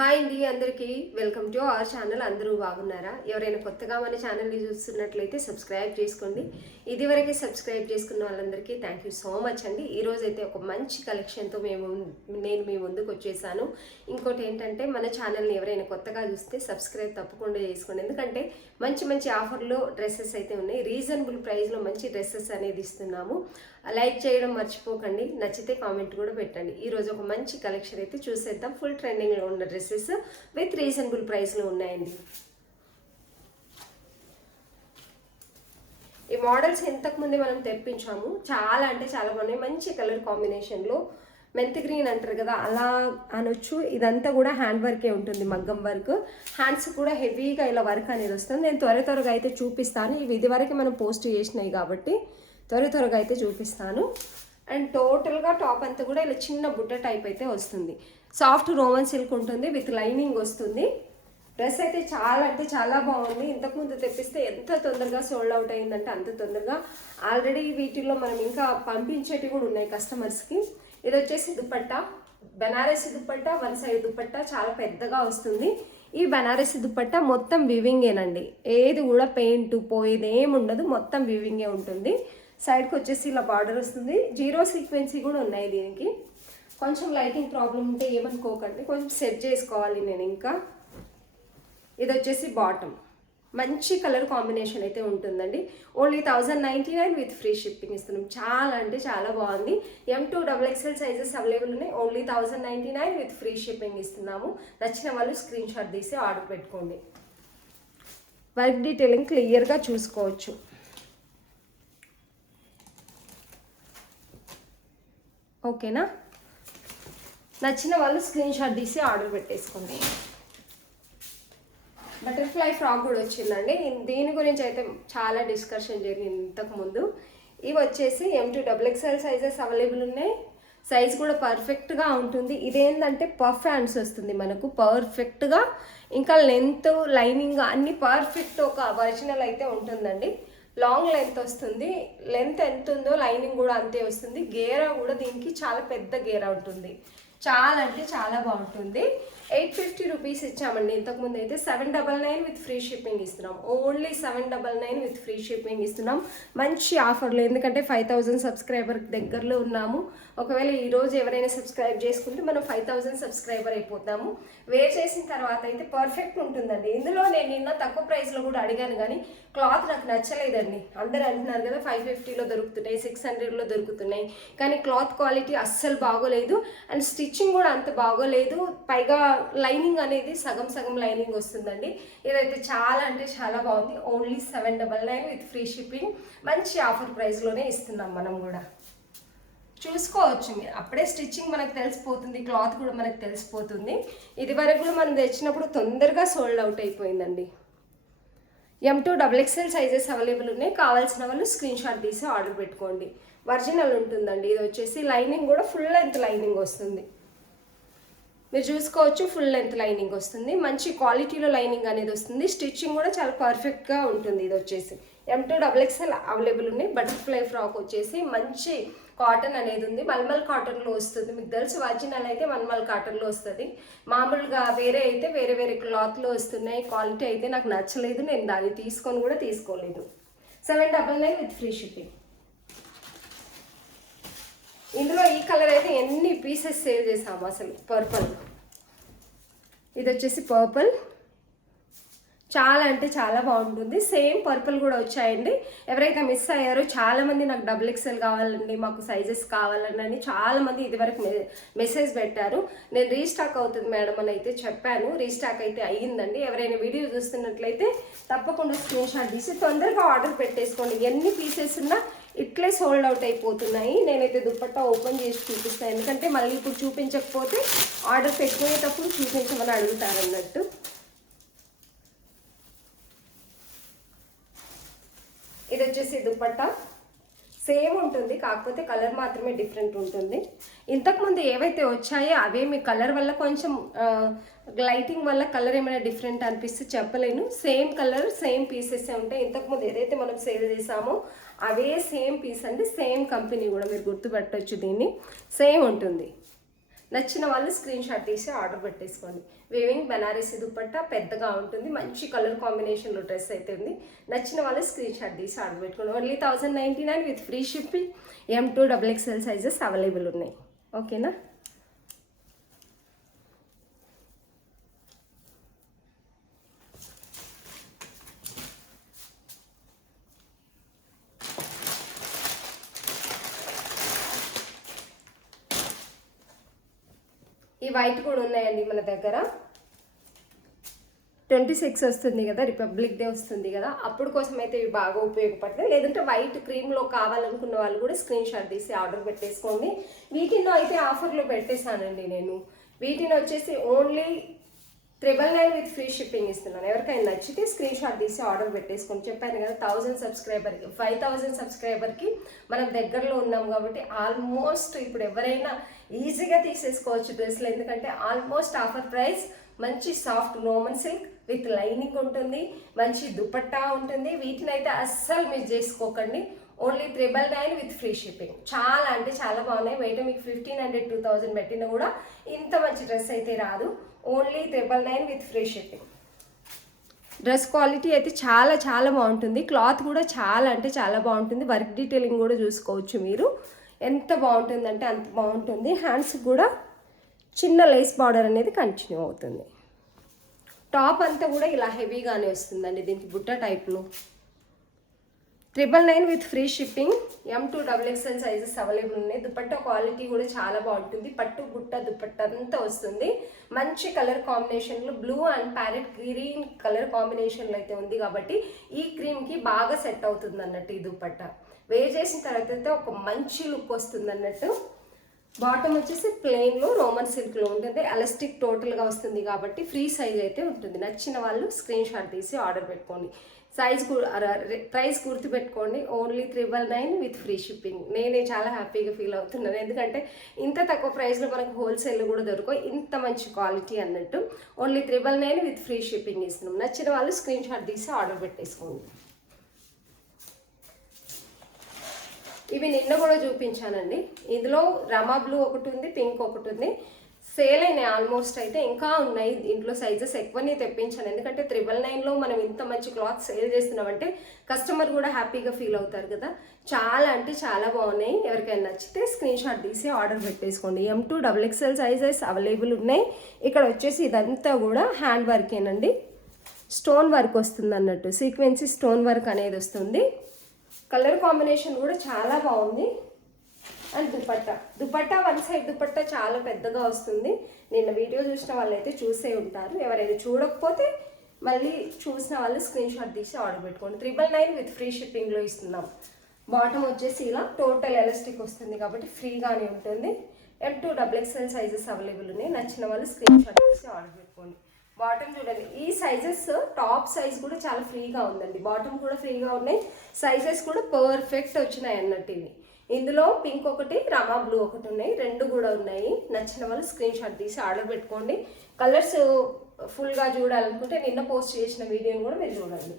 Hi అండి, అందరికీ welcome to our channel. అందరూ బాగున్నారా? ఎవరైనా కొత్తగా మన ఛానల్ని చూస్తున్నట్లయితే సబ్స్క్రైబ్ చేసుకోండి. ఇదివరకే సబ్స్క్రైబ్ చేసుకున్న వాళ్ళందరికీ థ్యాంక్ యూ సో మచ్ అండి. ఈరోజు అయితే ఒక మంచి కలెక్షన్తో నేను మీ ముందుకు వచ్చేసాను. ఇంకోటి ఏంటంటే, మన ఛానల్ని ఎవరైనా కొత్తగా చూస్తే సబ్స్క్రైబ్ తప్పకుండా చేసుకోండి. ఎందుకంటే మంచి మంచి ఆఫర్లో డ్రెస్సెస్ అయితే ఉన్నాయి. రీజనబుల్ ప్రైస్లో మంచి డ్రెస్సెస్ అనేది ఇస్తున్నాము. లైక్ చేయడం మర్చిపోకండి. నచ్చితే కామెంట్ కూడా పెట్టండి. ఈరోజు ఒక మంచి కలెక్షన్ అయితే చూసేద్దాం. ఫుల్ ట్రెండింగ్లో ఉన్న డ్రెస్సెస్ విత్ రీజనబుల్ ప్రైస్లో ఉన్నాయండి. ఈ మోడల్స్ ఇంతకుముందే మనం తెప్పించాము. చాలా అంటే చాలా బాగున్నాయి. మంచి కలర్ కాంబినేషన్లో మెంతి గ్రీన్ అంటారు కదా, అలా అనొచ్చు. ఇదంతా కూడా హ్యాండ్ వర్కే ఉంటుంది, మగ్గం వర్క్. హ్యాండ్స్ కూడా హెవీగా ఇలా వర్క్ అనేది వస్తుంది. నేను త్వరగా అయితే చూపిస్తాను. ఇవి ఇదివరకు మనం పోస్ట్ చేసినాయి కాబట్టి త్వరగా అయితే చూపిస్తాను. అండ్ టోటల్గా టాప్ అంతా కూడా ఇలా చిన్న బుట్ట టైప్ అయితే వస్తుంది. సాఫ్ట్ రోమన్ సిల్క్ ఉంటుంది, విత్ లైనింగ్ వస్తుంది. డ్రెస్ అయితే చాలా అంటే చాలా బాగుంది. ఇంతకుముందు తెప్పిస్తే ఎంత తొందరగా సోల్డ్ అవుట్ అయిందంటే అంత తొందరగా. ఆల్రెడీ వీటిల్లో మనం ఇంకా పంపించేటివి కూడా ఉన్నాయి కస్టమర్స్కి. ఇది వచ్చేసి దుపట్టా, బెనారసి దుపట్టా, వన్ సైడ్ దుపట్టా చాలా పెద్దగా వస్తుంది. ఈ బెనారసి దుపట్టా మొత్తం వివింగేనండి. ఏది కూడా పెయింట్ పోయేది ఏమి ఉండదు, మొత్తం వివింగే ఉంటుంది. సైడ్కి వచ్చేసి ఇలా బార్డర్ వస్తుంది. జీరో సీక్వెన్సీ కూడా ఉన్నాయి దీనికి. కొంచెం లైటింగ్ ప్రాబ్లం ఉంటే ఏమనుకోకండి, కొంచెం సెట్ చేసుకోవాలి నేను ఇంకా. ఇది వచ్చేసి బాటమ్, మంచి కలర్ కాంబినేషన్ అయితే ఉంటుందండి. ఓన్లీ 1099 విత్ ఫ్రీ షిప్పింగ్ ఇస్తున్నాం. చాలా అంటే చాలా బాగుంది. M2XXL సైజెస్ అవైలబుల్ ఉన్నాయి. ఓన్లీ 1099 విత్ ఫ్రీ షిప్పింగ్ ఇస్తున్నాము. నచ్చిన వాళ్ళు స్క్రీన్ షాట్ తీసి ఆర్డర్ పెట్టుకోండి. వర్క్ డీటెయిలింగ్ క్లియర్గా చూసుకోవచ్చు. ఓకేనా? నచ్చిన వాళ్ళు స్క్రీన్ షాట్ తీసి ఆర్డర్ పెట్టేసుకోండి. బటర్ఫ్లై ఫ్రాక్ కూడా వచ్చిందండి. దీని గురించి అయితే చాలా డిస్కషన్ జరిగింది ఇంతకుముందు. ఇవి వచ్చేసి M2XXL సైజెస్ అవైలబుల్ ఉన్నాయి. సైజ్ కూడా పర్ఫెక్ట్గా ఉంటుంది. ఇదేంటంటే పఫ్ హ్యాండ్స్ వస్తుంది మనకు పర్ఫెక్ట్గా. ఇంకా లెంత్, లైనింగ్ అన్నీ పర్ఫెక్ట్ ఒక ఒరిజినల్ అయితే ఉంటుందండి. లాంగ్ లెంత్ వస్తుంది. లెంత్ ఎంత ఉందో లైనింగ్ కూడా అంతే వస్తుంది. గేరా కూడా దీనికి చాలా పెద్ద గేరా ఉంటుంది. చాలా అంటే చాలా బాగుంటుంది. 850 రూపీస్ ఇచ్చామండి. ఇంతకుముందు అయితే 799 విత్ ఫ్రీ షిప్పింగ్ ఇస్తున్నాం. ఓన్లీ 799 విత్ ఫ్రీ షిప్పింగ్ ఇస్తున్నాం. మంచి ఆఫర్లు, ఎందుకంటే 5000 సబ్స్క్రైబర్ దగ్గరలో ఉన్నాము. ఒకవేళ ఈరోజు ఎవరైనా సబ్స్క్రైబ్ చేసుకుంటే మనం 5000 సబ్స్క్రైబర్ అయిపోతాము. వేర్ చేసిన తర్వాత అయితే పర్ఫెక్ట్ ఉంటుందండి. ఇందులో నేను నిన్న తక్కువ ప్రైస్లో కూడా అడిగాను, కానీ క్లాత్ నాకు నచ్చలేదండి. అందరు అంటున్నారు కదా 550లో దొరుకుతున్నాయి, 600లో దొరుకుతున్నాయి, కానీ క్లాత్ క్వాలిటీ అస్సలు బాగోలేదు. అండ్ స్టిచ్చింగ్ కూడా అంత బాగోలేదు. పైగా లైనింగ్ అనేది సగం లైనింగ్ వస్తుందండి. ఇదైతే చాలా అంటే చాలా బాగుంది. Only 799 with free shipping. మంచి ఆఫర్ ప్రైస్లోనే ఇస్తున్నాం మనం కూడా. చూసుకోవచ్చు మీరు. అప్పుడే స్టిచ్చింగ్ మనకు తెలిసిపోతుంది, క్లాత్ కూడా మనకు తెలిసిపోతుంది. ఇది వరకు కూడా మనం తెచ్చినప్పుడు తొందరగా సోల్డ్ అవుట్ అయిపోయిందండి. M2XXL సైజెస్ అవైలబుల్ ఉన్నాయి. కావాల్సిన వాళ్ళు స్క్రీన్ షాట్ తీసి ఆర్డర్ పెట్టుకోండి. ఒరిజినల్ ఉంటుందండి. ఇది వచ్చేసి లైనింగ్ కూడా ఫుల్ లెంత్ లైనింగ్ వస్తుంది. మీరు చూసుకోవచ్చు, ఫుల్ లెంత్ లైనింగ్ వస్తుంది. మంచి క్వాలిటీలో లైనింగ్ అనేది వస్తుంది. స్టిచ్చింగ్ కూడా చాలా పర్ఫెక్ట్గా ఉంటుంది. ఇది వచ్చేసి M2XXL అవైలబుల్ ఉన్నాయి. బటర్ఫ్లై ఫ్రాక్ వచ్చేసి మంచి కాటన్ అనేది ఉంది. మల్మల్ కాటన్లో వస్తుంది. మీకు తెలుసు, ఒరిజినల్ అయితే మల్మల్ కాటన్లో వస్తుంది. మామూలుగా వేరే అయితే వేరే క్లాత్లో వస్తున్నాయి. క్వాలిటీ అయితే నాకు నచ్చలేదు. నేను దాన్ని తీసుకొని కూడా తీసుకోలేదు. 799 విత్ ఫ్రీ షిప్పింగ్. ఇందులో ఈ కలర్ అయితే ఎన్ని పీసెస్ సేవ్ చేసాము అసలు. పర్పుల్, ఇది వచ్చేసి పర్పుల్, చాలా అంటే చాలా బాగుంటుంది. సేమ్ పర్పుల్ కూడా వచ్చాయండి. ఎవరైతే మిస్ అయ్యారో చాలామంది నాకు XXL కావాలండి, మాకు సైజెస్ కావాలండి అని చాలామంది ఇదివరకు మెసేజ్ పెట్టారు. నేను రీస్టాక్ అవుతుంది మేడం అని అయితే చెప్పాను. రీస్టాక్ అయితే అయ్యిందండి. ఎవరైనా వీడియో చూస్తున్నట్లయితే తప్పకుండా స్క్రీన్ షాట్ తీసి తొందరగా ఆర్డర్ పెట్టేసుకోండి. ఎన్ని పీసెస్ ఉన్నా ఇట్లే సోల్డ్ అవుట్ అయిపోతున్నాయి. నేనైతే దుపట్టా ఓపెన్ చేసి చూపిస్తాను, ఎందుకంటే మళ్ళీ ఇప్పుడు చూపించకపోతే ఆర్డర్ పెట్టుకునేటప్పుడు చూపించమని అడుగుతారన్నట్టు. ఇది వచ్చేసి దుపట్టా సేమ్ ఉంటుంది, కాకపోతే కలర్ మాత్రమే డిఫరెంట్ ఉంటుంది. ఇంతకుముందు ఏవైతే వచ్చాయో అవే మీ కలర్ వల్ల కొంచెం లైటింగ్ వల్ల కలర్ ఏమైనా డిఫరెంట్ అనిపిస్తే చెప్పలేను. సేమ్ కలర్ సేమ్ పీసెస్ ఉంటాయి. ఇంతకుముందు ఏదైతే మనం సేల్ చేసామో అవే సేమ్ పీస్ అండి. సేమ్ కంపెనీ కూడా మీరు గుర్తుపెట్టవచ్చు. దీన్ని సేమ్ ఉంటుంది. నచ్చిన వాళ్ళు స్క్రీన్ షాట్ తీసి ఆర్డర్ పెట్టేసుకోండి. వేవింగ్ బెనారసీ దుపట్టా పెద్దగా ఉంటుంది, మంచి కలర్ కాంబినేషన్లో డ్రెస్ అయితే ఉంది. నచ్చిన వాళ్ళు స్క్రీన్ షాట్ తీసి ఆర్డర్ పెట్టుకోండి. Only 1099 with free shipping. M2 XXL sizes available ఉన్నాయి. ఓకేనా? ఈ వైట్ కూడా ఉన్నాయండి మన దగ్గర. 26 వస్తుంది కదా, రిపబ్లిక్ డే వస్తుంది కదా, అప్పుడు కోసం అయితే ఇవి బాగా ఉపయోగపడతాయి. లేదంటే వైట్ క్రీమ్లో కావాలనుకున్న వాళ్ళు కూడా స్క్రీన్ షాట్ తీసి ఆర్డర్ పెట్టేసుకోండి. వీటిలో అయితే ఆఫర్లో పెట్టేశానండి నేను. వీటిని వచ్చేసి ఓన్లీ 999 విత్ ఫ్రీ షిప్పింగ్ ఇస్తున్నాను. ఎవరికైనా నచ్చితే స్క్రీన్ షాట్ తీసి ఆర్డర్ పెట్టేసుకోండి. చెప్పాను కదా 1000 సబ్స్క్రైబర్కి 5000 సబ్స్క్రైబర్కి మనం దగ్గరలో ఉన్నాం కాబట్టి ఆల్మోస్ట్ ఇప్పుడు ఎవరైనా ఈజీగా తీసేసుకోవచ్చు డ్రెస్సులు. ఎందుకంటే ఆల్మోస్ట్ ఆఫర్ ప్రైస్. మంచి soft Roman silk with lining ఉంటుంది, మంచి దుపట్టా ఉంటుంది. వీటిని అయితే అస్సలు మిస్ చేసుకోకండి. Only 999 with free shipping. చాలా అంటే చాలా బాగున్నాయి. బయట మీకు 1500 2000 పెట్టినా కూడా ఇంత మంచి డ్రెస్ అయితే రాదు. Only 999 with free shipping. Dress quality అయితే చాలా చాలా బాగుంటుంది. క్లాత్ కూడా చాలా అంటే చాలా బాగుంటుంది. వర్క్ డీటెయిలింగ్ కూడా చూసుకోవచ్చు మీరు. ఎంత బాగుంటుందంటే అంత బాగుంటుంది. హ్యాండ్స్ కూడా చిన్న లేస్ బార్డర్ అనేది కంటిన్యూ అవుతుంది. టాప్ అంతా కూడా ఇలా హెవీగానే వస్తుందండి. దీనికి బుట్ట టైప్లో 999 with free shipping. M2 XXL sizes available ఉన్నాయి. దుపట్టా క్వాలిటీ కూడా చాలా బాగుంటుంది. పట్టు బుట్ట దుపట్టా అంతా వస్తుంది. మంచి కలర్ కాంబినేషన్లో blue and parrot green colour కాంబినేషన్లో అయితే ఉంది కాబట్టి ఈ క్రీమ్కి బాగా సెట్ అవుతుంది అన్నట్టు. ఈ దుపట్టా వేర్ చేసిన తర్వాత అయితే ఒక మంచి లుక్ వస్తుంది అన్నట్టు. బాటమ్ వచ్చేసి ప్లెయిన్లో రోమన్ సిల్క్లో ఉంటుంది. ఎలాస్టిక్ టోటల్గా వస్తుంది కాబట్టి ఫ్రీ సైజ్ అయితే ఉంటుంది. నచ్చిన వాళ్ళు స్క్రీన్ షాట్ తీసి ఆర్డర్ పెట్టుకోండి. ప్రైస్ గుర్తుపెట్టుకోండి. Only 999 with free shipping. నేనే చాలా హ్యాపీగా ఫీల్ అవుతున్నాను. ఎందుకంటే ఇంత తక్కువ ప్రైస్లో మనకు హోల్సేల్ కూడా దొరకవు, ఇంత మంచి క్వాలిటీ అన్నట్టు. ఓన్లీ 999 విత్ ఫ్రీ షిప్పింగ్ ఇస్తున్నాం. నచ్చిన వాళ్ళు స్క్రీన్ షాట్ తీసి ఆర్డర్ పెట్టేసుకోండి. ఇవి నిన్న కూడా చూపించానండి. ఇందులో రమా బ్లూ ఒకటి ఉంది, పింక్ ఒకటి ఉంది. సేల్ అయినాయి ఆల్మోస్ట్. అయితే ఇంకా ఉన్నాయి దీంట్లో సైజెస్. ఎక్కువనే తెప్పించాను ఎందుకంటే 999లో మనం ఇంత మంచి క్లాత్ సేల్ చేస్తున్నామంటే కస్టమర్ కూడా హ్యాపీగా ఫీల్ అవుతారు కదా. చాలా అంటే చాలా బాగున్నాయి. ఎవరికైనా నచ్చితే స్క్రీన్ షాట్ తీసి ఆర్డర్ పెట్టేసుకోండి. M2 XXL సైజెస్ అవైలబుల్ ఉన్నాయి. ఇక్కడ వచ్చేసి ఇదంతా కూడా హ్యాండ్ వర్కేనండి. స్టోన్ వర్క్ వస్తుంది అన్నట్టు. సీక్వెన్సీ స్టోన్ వర్క్ అనేది వస్తుంది. కలర్ కాంబినేషన్ కూడా చాలా బాగుంది. And dupatta one side dupatta చాలా పెద్దగా వస్తుంది. నిన్న వీడియో చూసిన వాళ్ళైతే చూసే ఉంటారు. ఎవరైనా చూడకపోతే మళ్ళీ చూసిన వాళ్ళు స్క్రీన్ షాట్ తీసి ఆర్డర్ పెట్టుకోండి. 999 విత్ ఫ్రీ షిప్పింగ్లో ఇస్తున్నాం. బాటమ్ వచ్చేసి ఇలా టోటల్ ఎలాస్టిక్ వస్తుంది కాబట్టి ఫ్రీగానే ఉంటుంది. M2 XXL సైజెస్ అవైలబుల్ ఉన్నాయి. నచ్చిన వాళ్ళు స్క్రీన్ షాట్ తీసి ఆర్డర్ పెట్టుకోండి. బాటమ్ చూడండి, ఈ సైజెస్ టాప్ సైజ్ కూడా చాలా ఫ్రీగా ఉందండి. బాటమ్ కూడా ఫ్రీగా ఉన్నాయి. సైజెస్ కూడా పర్ఫెక్ట్ వచ్చినాయి అన్నట్టు. ఇవి ఇందులో పింక్ ఒకటి, రమా బ్లూ ఒకటి ఉన్నాయి. రెండు కూడా ఉన్నాయి. నచ్చిన వాళ్ళు స్క్రీన్ షాట్ తీసి ఆర్డర్ పెట్టుకోండి. కలర్స్ ఫుల్గా చూడాలనుకుంటే నిన్న పోస్ట్ చేసిన వీడియోని కూడా మీరు చూడండి.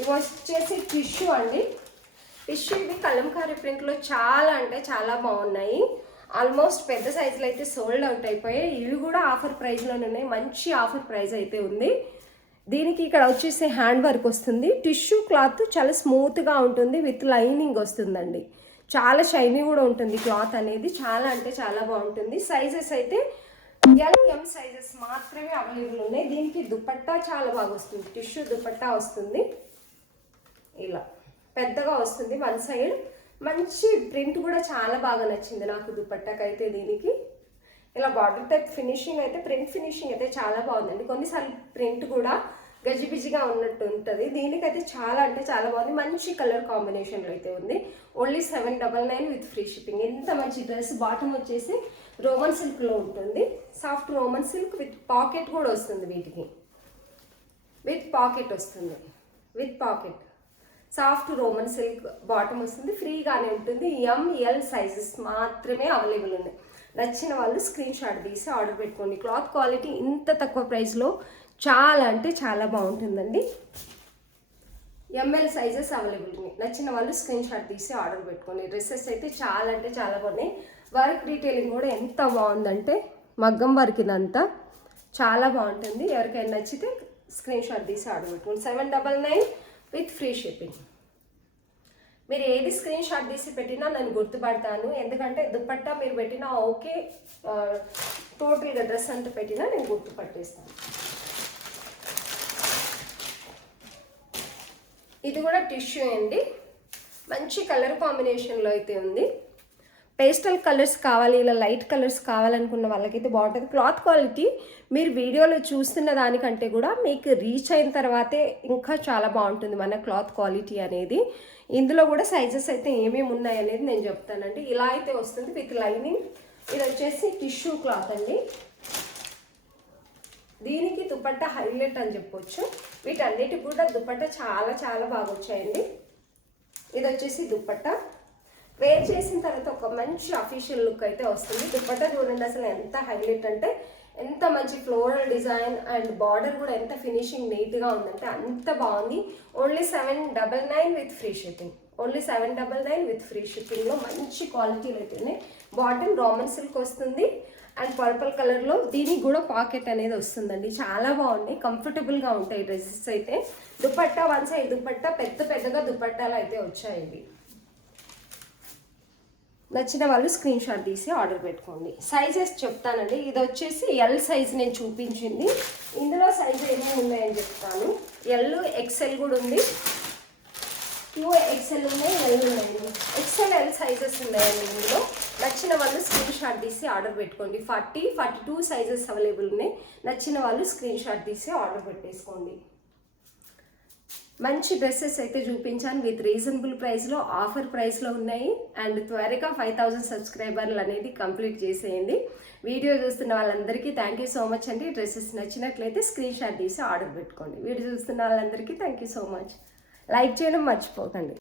ఇవి వచ్చేసి టిష్యూ అండి. టిష్యూ ఇవి కలంకారీ ప్రింట్లో చాలా అంటే చాలా బాగున్నాయి. ఆల్మోస్ట్ పెద్ద సైజులో అయితే సోల్డ్ అవుట్ అయిపోయాయి. ఇవి కూడా ఆఫర్ ప్రైస్లోనే ఉన్నాయి. మంచి ఆఫర్ ప్రైస్ అయితే ఉంది. దీనికి ఇక్కడ వచ్చేసి హ్యాండ్ వర్క్ వస్తుంది. టిష్యూ క్లాత్ చాలా స్మూత్గా ఉంటుంది విత్ లైనింగ్ వస్తుందండి. చాలా షైనీ కూడా ఉంటుంది క్లాత్ అనేది. చాలా అంటే చాలా బాగుంటుంది. సైజెస్ అయితే M సైజెస్ మాత్రమే అవైలబుల్ ఉన్నాయి. దీనికి దుపట్టా చాలా బాగా వస్తుంది. టిష్యూ దుపట్టా వస్తుంది. ఇలా పెద్దగా వస్తుంది వన్ సైడ్. మంచి ప్రింట్ కూడా చాలా బాగా నచ్చింది నాకు దుపట్టాకైతే. దీనికి ఇలా బార్డర్ టైప్ ఫినిషింగ్ అయితే, ప్రింట్ ఫినిషింగ్ అయితే చాలా బాగుందండి. కొన్నిసార్లు ప్రింట్ కూడా గజిబిజిగా ఉన్నట్టు ఉంటుంది. దీనికైతే చాలా అంటే చాలా బాగుంది. మంచి కలర్ కాంబినేషన్లో అయితే ఉంది. Only 799 with free shipping. ఎంత మంచి డ్రెస్. బాటమ్ వచ్చేసి రోమన్ సిల్క్లో ఉంటుంది. Soft Roman silk with pocket కూడా వస్తుంది. వీటికి విత్ పాకెట్ వస్తుంది. With pocket soft Roman silk bottom వస్తుంది. ఫ్రీగానే ఉంటుంది. ML సైజెస్ మాత్రమే అవైలబుల్ ఉన్నాయి. నచ్చిన వాళ్ళు స్క్రీన్ షాట్ తీసి ఆర్డర్ పెట్టుకోండి. క్లాత్ క్వాలిటీ ఇంత తక్కువ ప్రైస్లో చాలా అంటే చాలా బాగుంటుందండి. ఎంఎల్ సైజెస్ అవైలబుల్ ఉన్నాయి. నచ్చిన వాళ్ళు స్క్రీన్ షాట్ తీసి ఆర్డర్ పెట్టుకోండి. డ్రెస్సెస్ అయితే చాలా అంటే చాలా బాగున్నాయి. వర్క్ డీటెయిలింగ్ కూడా ఎంత బాగుందంటే మగ్గం వర్క్ ఇదంతా చాలా బాగుంటుంది. ఎవరికైనా నచ్చితే స్క్రీన్ షాట్ తీసి ఆర్డర్ పెట్టుకోండి. 799 విత్ ఫ్రీ షిప్పింగ్. మీరు ఏది స్క్రీన్ షాట్ తీసి పెట్టినా నేను గుర్తుపడతాను. ఎందుకంటే దుపట్టా మీరు పెట్టినా ఓకే, టోటల్గా డ్రెస్ అంతా పెట్టినా నేను గుర్తుపట్టేస్తాను. ఇది కూడా టిష్యూ అండి, మంచి కలర్ కాంబినేషన్లో అయితే ఉంది. పేస్టల్ కలర్స్ కావాలి, ఇలా లైట్ కలర్స్ కావాలనుకున్న వాళ్ళకైతే బాగుంటుంది. క్లాత్ క్వాలిటీ మీరు వీడియోలో చూస్తున్న దానికంటే కూడా మీకు రీచ్ అయిన తర్వాతే ఇంకా చాలా బాగుంటుంది మన క్లాత్ క్వాలిటీ అనేది. ఇందులో కూడా సైజెస్ అయితే ఏమేమి ఉన్నాయి అనేది నేను చెప్తానండి. ఇలా అయితే వస్తుంది విత్ లైనింగ్. ఇది వచ్చేసి టిష్యూ క్లాత్ అండి. దీనికి దుపట్టా హైలైట్ అని చెప్పొచ్చు. వీటన్నిటికి కూడా దుపట్టా చాలా చాలా బాగా వచ్చాయండి. ఇది వచ్చేసి దుపట్టా వేర్ చేసిన తర్వాత ఒక మంచి అఫీషియల్ లుక్ అయితే వస్తుంది. దుపట్టా చూడండి అసలు ఎంత హైలైట్ అంటే, ఎంత మంచి ఫ్లోరల్ డిజైన్ అండ్ బార్డర్ కూడా ఎంత ఫినిషింగ్ నీట్గా ఉందంటే అంత బాగుంది. Only 799 with free shipping. Only 799 with free షిప్పింగ్లో మంచి క్వాలిటీలు అయితేనే. బాటమ్ రామన్ సిల్క్ వస్తుంది అండ్ పర్పుల్ కలర్లో. దీనికి కూడా పాకెట్ అనేది వస్తుందండి. చాలా బాగున్నాయి, కంఫర్టబుల్గా ఉంటాయి డ్రెస్సెస్ అయితే. దుపట్టా వన్ సైడ్ దుపట్టా పెద్దగా దుపట్టాలు అయితే వచ్చాయి. ఇవి నచ్చిన వాళ్ళు స్క్రీన్ షాట్ తీసి ఆర్డర్ పెట్టుకోండి. సైజెస్ చెప్తానండి. ఇది వచ్చేసి ఎల్ సైజ్ నేను చూపించింది. ఇందులో సైజ్ ఏమేమి ఉన్నాయని చెప్తాను. ఎల్ ఎక్సెల్ కూడా ఉంది, 2XL ఉన్నాయి, ఎల్ ఉన్నాయి. ఎక్సెల్ ఎల్ సైజెస్ ఉన్నాయండి ఇందులో. నచ్చిన వాళ్ళు స్క్రీన్ షాట్ తీసి ఆర్డర్ పెట్టుకోండి. 40, 42 సైజెస్ అవైలబుల్ ఉన్నాయి. నచ్చిన వాళ్ళు స్క్రీన్ షాట్ తీసి ఆర్డర్ పెట్టేసుకోండి. మంచి డ్రెస్సెస్ అయితే చూపించాను విత్ రీజనబుల్ ప్రైస్లో, ఆఫర్ ప్రైస్లో ఉన్నాయి. అండ్ త్వరగా 5000 సబ్స్క్రైబర్లు అనేది కంప్లీట్ చేసేయండి. వీడియో చూస్తున్న వాళ్ళందరికీ థ్యాంక్ యూ సో మచ్ అండి. డ్రెస్సెస్ నచ్చినట్లయితే స్క్రీన్ షాట్ తీసి ఆర్డర్ పెట్టుకోండి. వీడియో చూస్తున్న వాళ్ళందరికీ thank you so much. Like చేయడం మర్చిపోకండి.